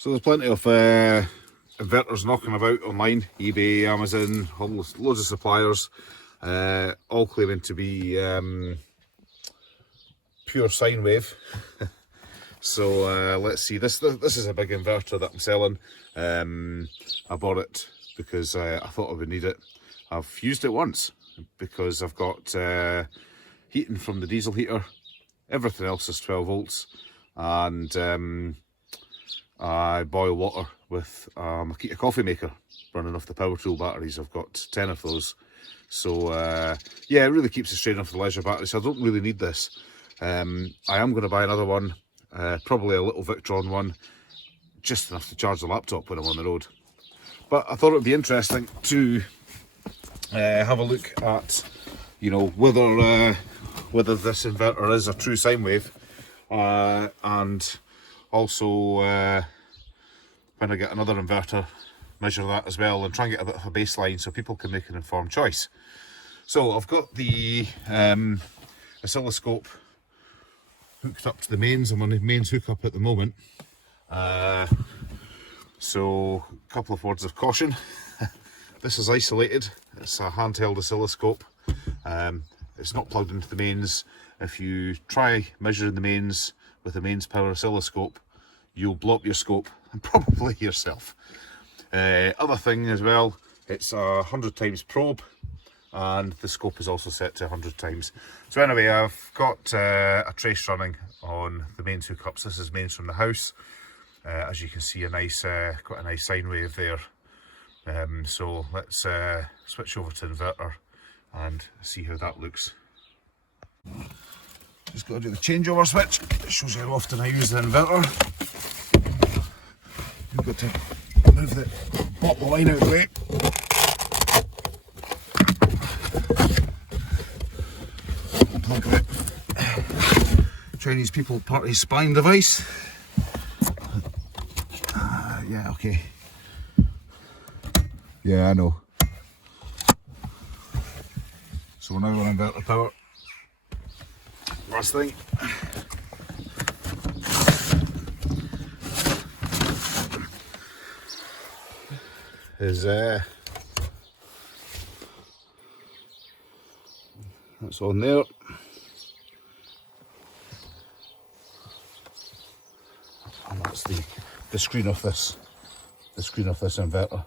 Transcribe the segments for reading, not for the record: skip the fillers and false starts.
So there's plenty of inverters knocking about online, eBay, Amazon, loads of suppliers, all claiming to be pure sine wave. So let's see, this is a big inverter that I'm selling. I bought it because I thought I would need it. I've used it once because I've got heating from the diesel heater, everything else is 12 volts, and I boil water with a Makita coffee maker running off the power tool batteries. I've got 10 of those. So yeah, it really keeps the strain off the leisure battery, so I don't really need this. I am going to buy another one, probably a little Victron one, just enough to charge the laptop when I'm on the road. But I thought it would be interesting to have a look at, you know, whether this inverter is a true sine wave, and also when I get another inverter, measure that as well and try and get a bit of a baseline so people can make an informed choice. So I've got the oscilloscope hooked up to the mains. I'm on the mains hookup at the moment. So a couple of words of caution. This is isolated. It's a handheld oscilloscope. It's not plugged into the mains. If you try measuring the mains with the mains power oscilloscope, you'll blow up your scope and probably yourself. Other thing as well, it's a 100 times probe, and the scope is also set to 100 times. So anyway, I've got a trace running on the mains hookups. This is mains from the house. As you can see, quite a nice sine wave there. So let's switch over to inverter and see how that looks. Just got to do the changeover switch. It shows you how often I use the inverter. You've got to move the bottle line out of the way. Plug the Chinese people party spine device. Yeah, okay. Yeah, I know. So we're now on inverter power. Last thing. Is that's on there. And that's the screen of this inverter.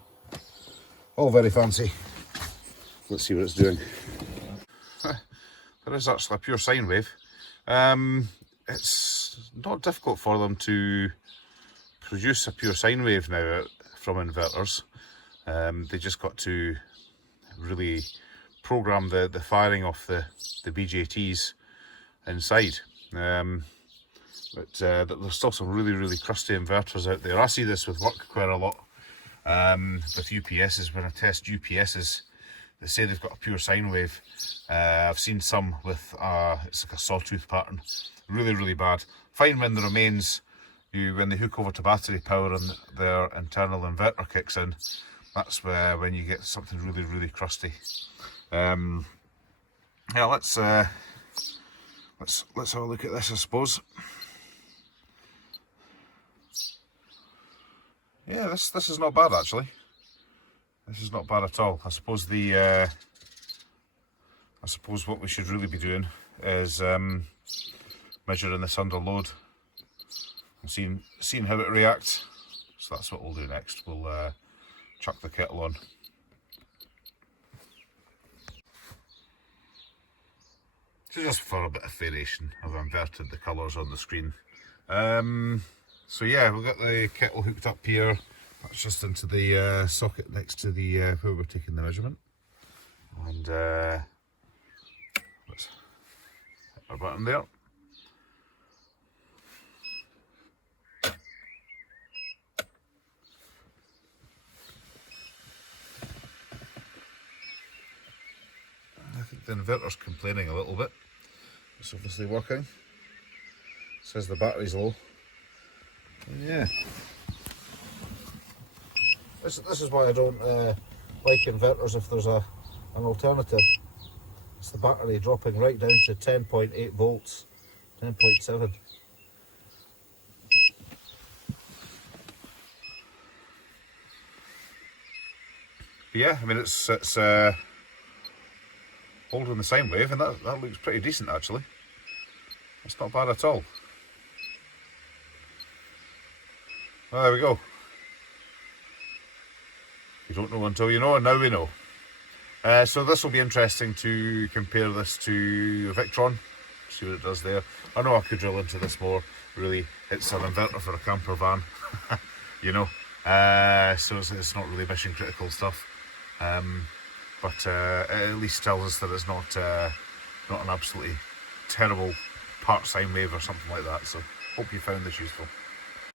All very fancy. Let's see what it's doing. There is actually a pure sine wave. It's not difficult for them to produce a pure sine wave now from inverters. They just got to really program the firing of the BJTs inside. But there's still some really crusty inverters out there. I see this with work quite a lot, with UPSs. When I test UPSs, they say they've got a pure sine wave. I've seen some with it's like a sawtooth pattern. Really bad. Fine when the remains, when they hook over to battery power and their internal inverter kicks in. That's when you get something really crusty. Yeah, let's have a look at this, I suppose. Yeah, this is not bad actually. This is not bad at all. I suppose what we should really be doing is measuring this under load and seeing how it reacts. So that's what we'll do next. We'll chuck the kettle on. So just for a bit of variation, I've inverted the colours on the screen. So yeah, we've got the kettle hooked up here. That's just into the socket next to the where we're taking the measurement. And let's hit our button there. I think the inverter's complaining a little bit. It's obviously working. It says the battery's low. Yeah. This is why I don't like inverters if there's an alternative. It's the battery dropping right down to 10.8 volts, 10.7. But yeah, I mean it's holding the sine wave, and that looks pretty decent actually. That's not bad at all. Well, there we go. You don't know until you know, and now we know. So this will be interesting to compare this to Victron, see what it does there. I know I could drill into this more, really. It's an inverter for a camper van, you know, so it's not really mission critical stuff, but it at least tells us that it's not an absolutely terrible part sine wave or something like that. So hope you found this useful.